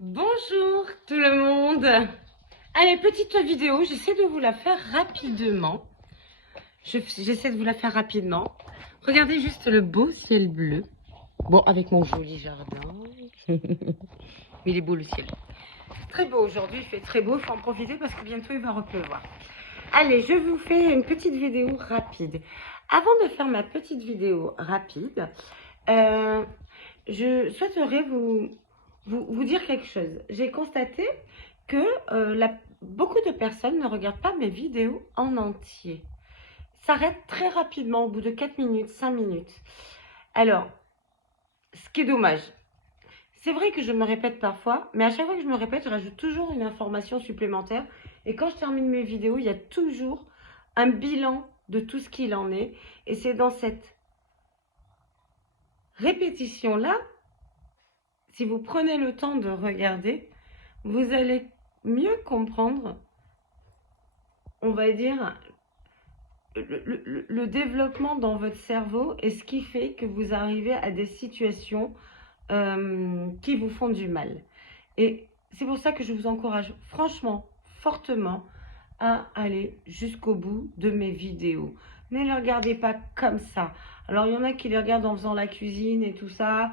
Bonjour tout le monde. Allez, petite vidéo, j'essaie de vous la faire rapidement. J'essaie de vous la faire rapidement. Regardez juste le beau ciel bleu. Bon, avec mon joli jardin. Mais il est beau le ciel. Très beau aujourd'hui, il fait très beau, il faut en profiter parce que bientôt il va repleuvoir. Allez, je vous fais une petite vidéo rapide. Avant de faire ma petite vidéo rapide, je souhaiterais vous dire quelque chose. J'ai constaté que beaucoup de personnes ne regardent pas mes vidéos en entier. S'arrêtent très rapidement au bout de 4 minutes, 5 minutes. Alors, ce qui est dommage. C'est vrai que je me répète parfois, mais à chaque fois que je me répète, je rajoute toujours une information supplémentaire. Et quand je termine mes vidéos, il y a toujours un bilan de tout ce qu'il en est. Et c'est dans cette répétition-là, si vous prenez le temps de regarder, vous allez mieux comprendre, on va dire, le développement dans votre cerveau et ce qui fait que vous arrivez à des situations qui vous font du mal. Et c'est pour ça que je vous encourage franchement, fortement, à aller jusqu'au bout de mes vidéos. Ne les regardez pas comme ça. Alors, il y en a qui les regardent en faisant la cuisine et tout ça.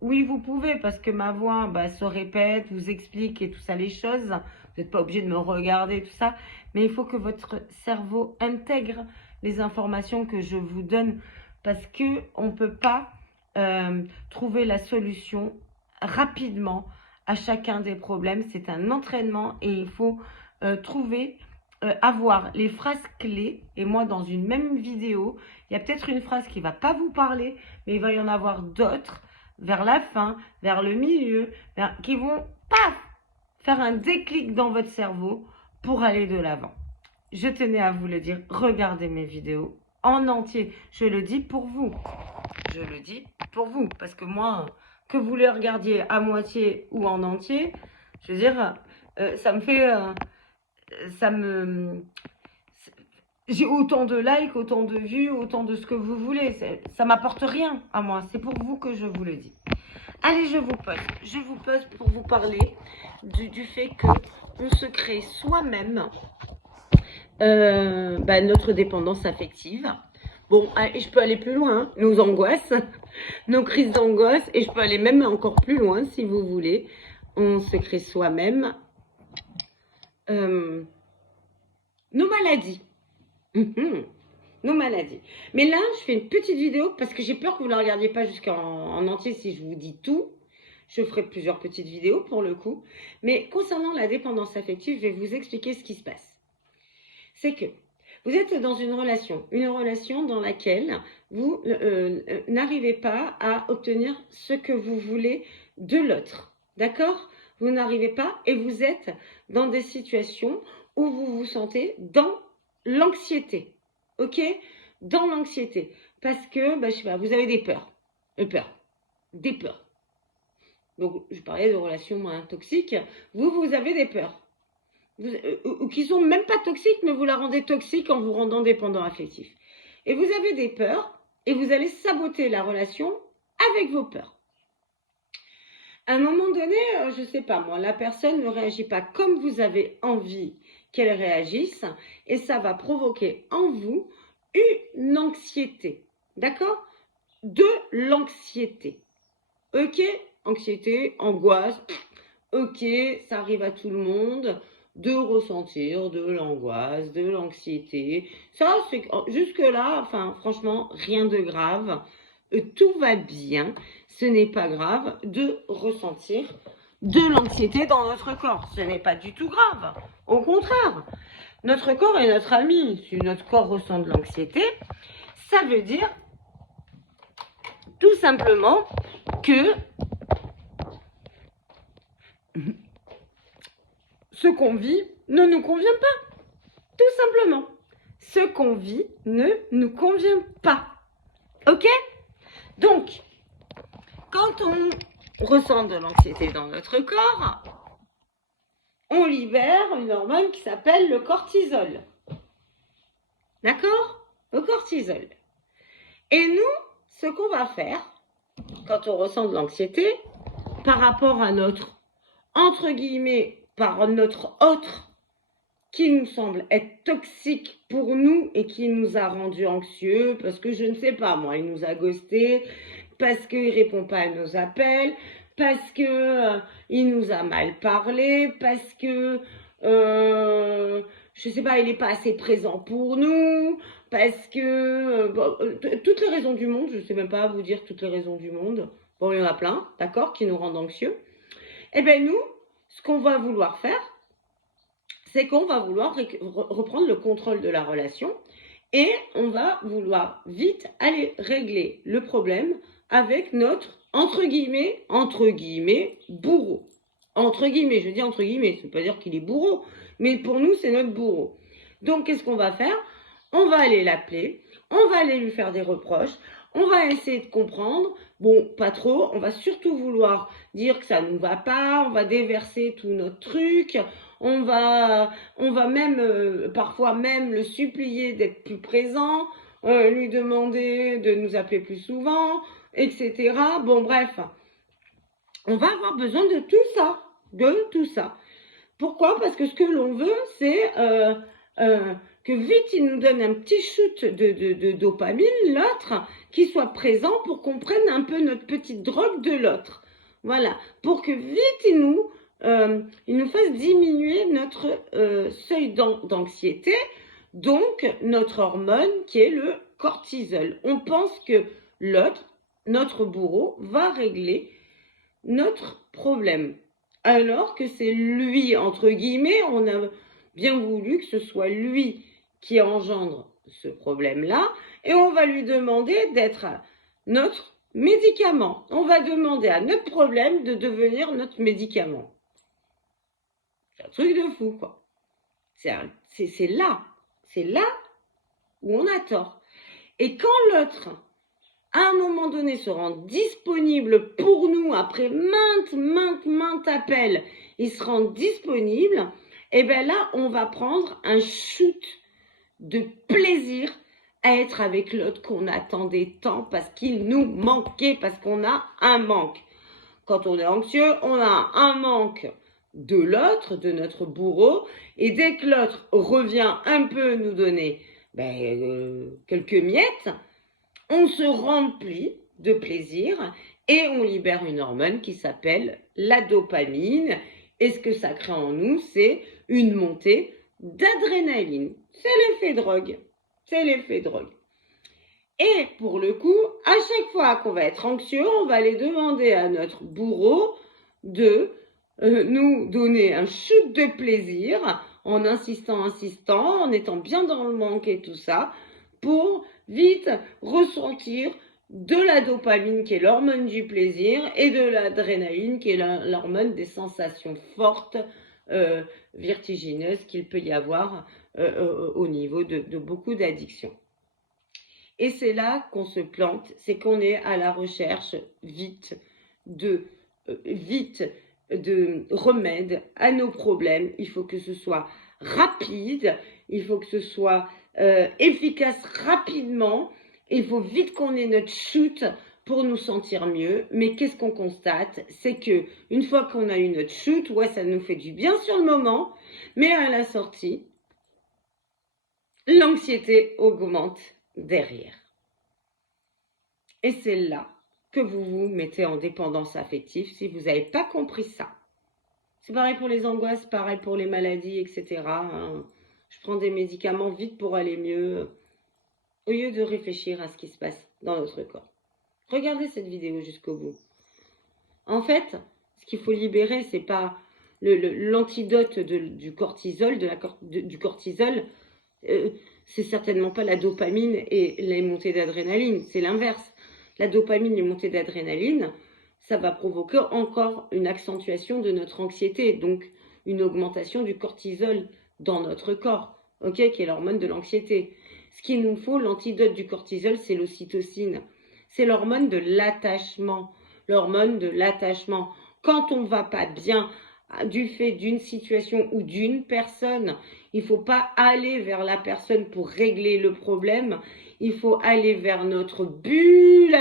Oui, vous pouvez, parce que ma voix se répète, vous explique et tout ça, les choses. Vous n'êtes pas obligé de me regarder, tout ça. Mais il faut que votre cerveau intègre les informations que je vous donne, parce qu'on ne peut pas trouver la solution rapidement à chacun des problèmes. C'est un entraînement et il faut avoir les phrases clés. Et moi, dans une même vidéo, il y a peut-être une phrase qui ne va pas vous parler, mais il va y en avoir d'autres vers la fin, vers le milieu, qui vont faire un déclic dans votre cerveau pour aller de l'avant. Je tenais à vous le dire, regardez mes vidéos en entier. Je le dis pour vous. Je le dis pour vous, parce que moi, que vous les regardiez à moitié ou en entier, je veux dire, ça me fait... j'ai autant de likes, autant de vues, autant de ce que vous voulez. Ça m'apporte rien à moi. C'est pour vous que je vous le dis. Allez, je vous pose. Je vous pose pour vous parler du fait qu'on se crée soi-même notre dépendance affective. Bon, et je peux aller plus loin, hein, nos angoisses, nos crises d'angoisse, et je peux aller même encore plus loin si vous voulez. On se crée soi-même nos maladies. Nos maladies. Mais là, je fais une petite vidéo parce que j'ai peur que vous ne la regardiez pas jusqu'en entier si je vous dis tout. Je ferai plusieurs petites vidéos pour le coup. Mais concernant la dépendance affective, je vais vous expliquer ce qui se passe. C'est que vous êtes dans une relation dans laquelle vous n'arrivez pas à obtenir ce que vous voulez de l'autre. D'accord? Vous n'arrivez pas et vous êtes dans des situations où vous vous sentez dans l'anxiété. Ok? Dans l'anxiété. Parce que, je sais pas, vous avez des peurs. Des peurs. Donc, je parlais de relations toxiques. Vous avez des peurs. Ou qui sont même pas toxiques, mais vous la rendez toxique en vous rendant dépendant affectif. Et vous avez des peurs, et vous allez saboter la relation avec vos peurs. À un moment donné, je sais pas moi, la personne ne réagit pas comme vous avez envie qu'elle réagisse, et ça va provoquer en vous une anxiété. D'accord? De l'anxiété. Ok? Anxiété, angoisse. Ok, ça arrive à tout le monde de ressentir de l'angoisse, de l'anxiété. Ça, c'est jusque-là, enfin, franchement, rien de grave. Tout va bien. Ce n'est pas grave de ressentir de l'anxiété dans notre corps. Ce n'est pas du tout grave. Au contraire, notre corps est notre ami. Si notre corps ressent de l'anxiété, ça veut dire tout simplement que ce qu'on vit ne nous convient pas. Tout simplement. Ce qu'on vit ne nous convient pas. Ok? Donc, quand on ressent de l'anxiété dans notre corps, on libère une hormone qui s'appelle le cortisol. D'accord? Le cortisol. Et nous, ce qu'on va faire, quand on ressent de l'anxiété, par rapport à notre entre guillemets, par notre autre qui nous semble être toxique pour nous et qui nous a rendus anxieux parce que je ne sais pas moi, il nous a ghosté, parce qu'il répond pas à nos appels, parce que il nous a mal parlé, parce que je sais pas, il est pas assez présent pour nous, parce que toutes les raisons du monde, je sais même pas vous dire toutes les raisons du monde. Bon, il y en a plein, d'accord, qui nous rendent anxieux. Eh bien nous, ce qu'on va vouloir faire, c'est qu'on va vouloir reprendre le contrôle de la relation et on va vouloir vite aller régler le problème avec notre, entre guillemets, bourreau. Entre guillemets, je dis entre guillemets, ça ne veut pas dire qu'il est bourreau, mais pour nous, c'est notre bourreau. Donc, qu'est-ce qu'on va faire? On va aller l'appeler, on va aller lui faire des reproches, on va essayer de comprendre, bon, pas trop, on va surtout vouloir dire que ça ne nous va pas, on va déverser tout notre truc, on va même, parfois même le supplier d'être plus présent, lui demander de nous appeler plus souvent, etc. Bon, bref, on va avoir besoin de tout ça. Pourquoi? Parce que ce que l'on veut, c'est que vite il nous donne un petit shoot de dopamine, l'autre, qui soit présent pour qu'on prenne un peu notre petite drogue de l'autre. Voilà, pour que vite il nous fasse diminuer notre seuil d'anxiété, donc notre hormone qui est le cortisol. On pense que l'autre, notre bourreau, va régler notre problème. Alors que c'est lui, entre guillemets, on a bien voulu que ce soit lui qui engendre ce problème-là, et on va lui demander d'être notre médicament. On va demander à notre problème de devenir notre médicament. C'est un truc de fou, quoi. C'est là où on a tort. Et quand l'autre, à un moment donné, se rend disponible pour nous, après maintes appels, il se rend disponible, et bien là, on va prendre un shoot de plaisir à être avec l'autre qu'on attendait tant parce qu'il nous manquait, parce qu'on a un manque. Quand on est anxieux, on a un manque de l'autre, de notre bourreau, et dès que l'autre revient un peu nous donner quelques miettes, on se remplit de plaisir et on libère une hormone qui s'appelle la dopamine. Et ce que ça crée en nous, c'est une montée d'adrénaline. C'est l'effet drogue. C'est l'effet drogue. Et pour le coup, à chaque fois qu'on va être anxieux, on va aller demander à notre bourreau de nous donner un shoot de plaisir en insistant, en étant bien dans le manque et tout ça, pour vite ressentir de la dopamine qui est l'hormone du plaisir et de l'adrénaline qui est l'hormone des sensations fortes, vertigineuses qu'il peut y avoir au niveau de beaucoup d'addictions. Et c'est là qu'on se plante, c'est qu'on est à la recherche vite de remèdes à nos problèmes. Il faut que ce soit rapide, il faut que ce soit efficace rapidement, il faut vite qu'on ait notre shoot pour nous sentir mieux. Mais qu'est-ce qu'on constate? C'est que une fois qu'on a eu notre shoot, ouais, ça nous fait du bien sur le moment, mais à la sortie, l'anxiété augmente derrière. Et c'est là que vous vous mettez en dépendance affective si vous n'avez pas compris ça. C'est pareil pour les angoisses, pareil pour les maladies, etc. Je prends des médicaments vite pour aller mieux, au lieu de réfléchir à ce qui se passe dans notre corps. Regardez cette vidéo jusqu'au bout. En fait, ce qu'il faut libérer, c'est pas l'antidote du cortisol, du cortisol, c'est certainement pas la dopamine et les montées d'adrénaline, c'est l'inverse. La dopamine, les montées d'adrénaline, ça va provoquer encore une accentuation de notre anxiété, donc une augmentation du cortisol dans notre corps, qui est l'hormone de l'anxiété. Ce qu'il nous faut, l'antidote du cortisol, c'est l'ocytocine. C'est l'hormone de l'attachement. L'hormone de l'attachement. Quand on ne va pas bien du fait d'une situation ou d'une personne, il ne faut pas aller vers la personne pour régler le problème. Il faut aller vers notre bulle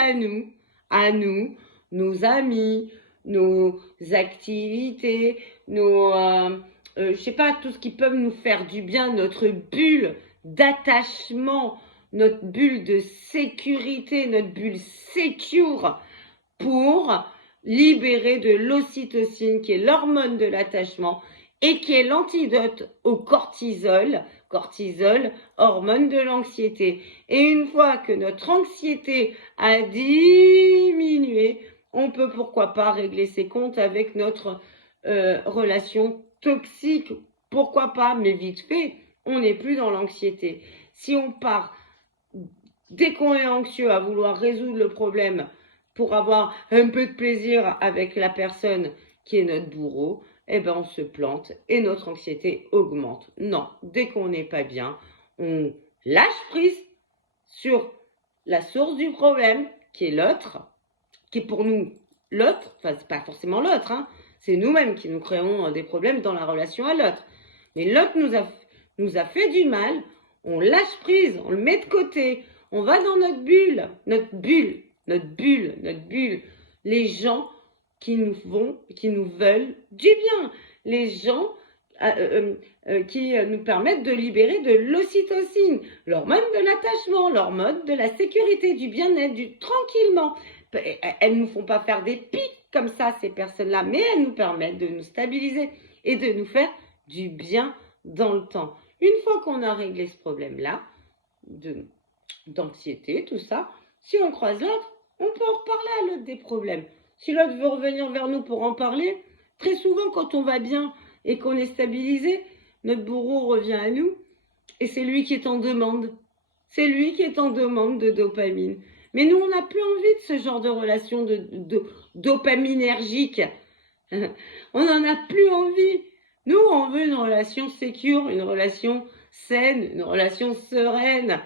à nous, nos amis, nos activités, je sais pas, tout ce qui peut nous faire du bien, notre bulle d'attachement, notre bulle de sécurité, notre bulle secure pour libérer de l'ocytocine, qui est l'hormone de l'attachement et qui est l'antidote au cortisol, hormone de l'anxiété. Et une fois que notre anxiété a diminué, on peut pourquoi pas régler ses comptes avec notre relation toxique. Pourquoi pas, mais vite fait, on n'est plus dans l'anxiété. Si on part, dès qu'on est anxieux, à vouloir résoudre le problème pour avoir un peu de plaisir avec la personne qui est notre bourreau, eh ben on se plante et notre anxiété augmente. Non, dès qu'on n'est pas bien, on lâche prise sur la source du problème, qui est l'autre, qui est pour nous l'autre, enfin c'est pas forcément l'autre, hein, c'est nous-mêmes qui nous créons des problèmes dans la relation à l'autre. Mais l'autre nous a fait du mal, on lâche prise, on le met de côté, on va dans notre bulle, les gens qui nous veulent du bien, les gens qui nous permettent de libérer de l'ocytocine, l'hormone de l'attachement, l'hormone de la sécurité, du bien-être, du tranquillement. Elles ne nous font pas faire des pics comme ça, ces personnes-là, mais elles nous permettent de nous stabiliser et de nous faire du bien dans le temps. Une fois qu'on a réglé ce problème-là, d'anxiété, tout ça, si on croise l'autre, on peut en reparler à l'autre des problèmes. Si l'autre veut revenir vers nous pour en parler, très souvent quand on va bien et qu'on est stabilisé, notre bourreau revient à nous et c'est lui qui est en demande. C'est lui qui est en demande de dopamine. Mais nous, on n'a plus envie de ce genre de relation de dopaminergique. On n'en a plus envie. Nous, on veut une relation sécure, une relation saine, une relation sereine,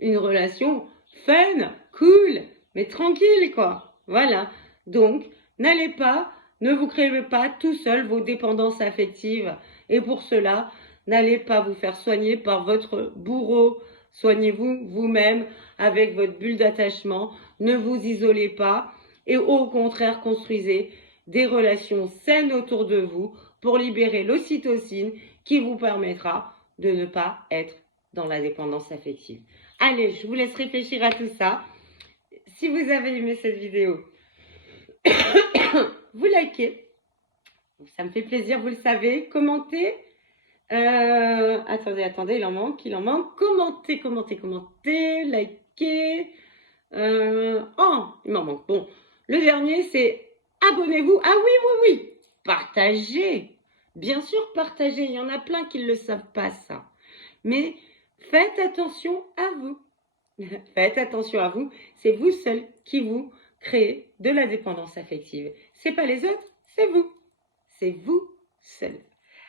une relation fun, cool, mais tranquille, quoi. Voilà. Donc, ne vous créez pas tout seul vos dépendances affectives. Et pour cela, n'allez pas vous faire soigner par votre bourreau. Soignez-vous vous-même avec votre bulle d'attachement. Ne vous isolez pas. Et au contraire, construisez des relations saines autour de vous pour libérer l'ocytocine qui vous permettra de ne pas être dans la dépendance affective. Allez, je vous laisse réfléchir à tout ça. Si vous avez aimé cette vidéo, vous likez. Ça me fait plaisir, vous le savez. Commentez. Attendez, il en manque. Commentez, likez. Oh, il m'en manque. Bon, le dernier, c'est abonnez-vous. Ah oui. Partagez. Bien sûr, partagez. Il y en a plein qui ne le savent pas, ça. Mais faites attention à vous. Faites attention à vous. C'est vous seul qui vous créez de la dépendance affective. C'est pas les autres, c'est vous. C'est vous seul.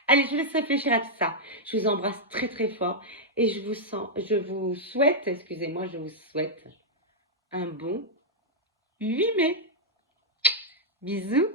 Allez, je vous laisse réfléchir à tout ça. Je vous embrasse très très fort et je vous souhaite un bon 8 mai. Bisous.